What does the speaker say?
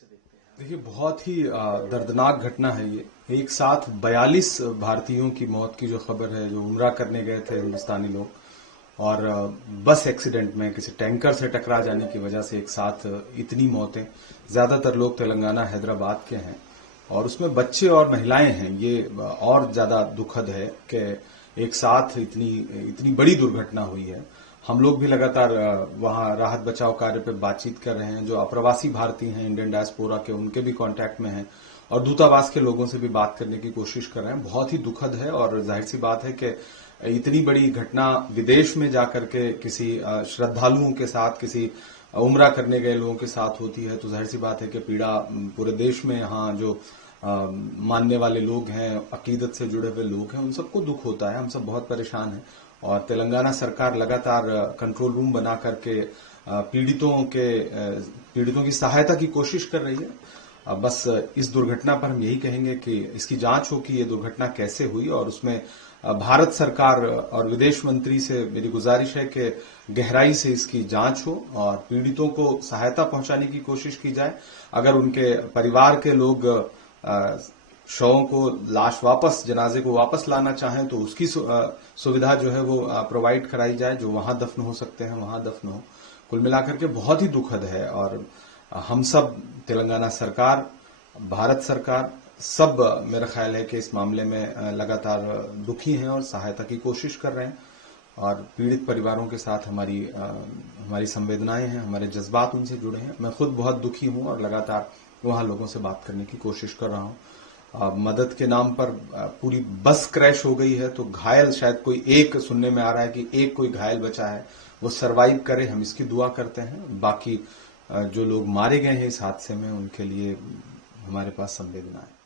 कैसे देखते हैं? देखिए, बहुत ही दर्दनाक घटना है ये। एक साथ 42 भारतीयों की मौत की जो खबर है, जो उम्रा करने गए थे हिंदुस्तानी लोग, और बस एक्सीडेंट में किसी टैंकर से टकरा जाने की वजह से एक साथ इतनी मौतें। ज्यादातर लोग तेलंगाना हैदराबाद के हैं और उसमें बच्चे और महिलाएं हैं। ये और ज्यादा दुखद है कि एक साथ इतनी बड़ी दुर्घटना हुई है। हम लोग भी लगातार वहां राहत बचाव कार्य पे बातचीत कर रहे हैं। जो अप्रवासी भारतीय हैं इंडियन डायस्पोरा के, उनके भी कांटेक्ट में हैं और दूतावास के लोगों से भी बात करने की कोशिश कर रहे हैं। बहुत ही दुखद है और जाहिर सी बात है कि इतनी बड़ी घटना विदेश में जाकर के किसी श्रद्धालुओं के साथ, किसी उम्रा करने गए लोगों के साथ होती है तो जाहिर सी बात है कि पीड़ा पूरे देश में, यहाँ जो मानने वाले लोग हैं, अकीदत से जुड़े हुए लोग हैं, उन सबको दुख होता है। हम सब बहुत परेशान हैं और तेलंगाना सरकार लगातार कंट्रोल रूम बना करके पीड़ितों की सहायता की कोशिश कर रही है। बस इस दुर्घटना पर हम यही कहेंगे कि इसकी जांच हो कि ये दुर्घटना कैसे हुई और उसमें भारत सरकार और विदेश मंत्री से मेरी गुजारिश है कि गहराई से इसकी जांच हो और पीड़ितों को सहायता पहुंचाने की कोशिश की जाए। अगर उनके परिवार के लोग शवों को, जनाजे को वापस लाना चाहें तो उसकी सुविधा जो है वो प्रोवाइड कराई जाए। जो वहां दफन हो सकते हैं वहां दफन हो। कुल मिलाकर के बहुत ही दुखद है और हम सब, तेलंगाना सरकार, भारत सरकार, सब मेरा ख्याल है कि इस मामले में लगातार दुखी हैं और सहायता की कोशिश कर रहे हैं और पीड़ित परिवारों के साथ हमारी संवेदनाएं हैं, हमारे जज्बात उनसे जुड़े हैं। मैं खुद बहुत दुखी हूं और लगातार वहां लोगों से बात करने की कोशिश कर रहा हूं। मदद के नाम पर पूरी बस क्रैश हो गई है तो घायल, शायद कोई एक सुनने में आ रहा है कि एक कोई घायल बचा है, वो सरवाइव करे, हम इसकी दुआ करते हैं। बाकी जो लोग मारे गए हैं इस हादसे में, उनके लिए हमारे पास संवेदना है।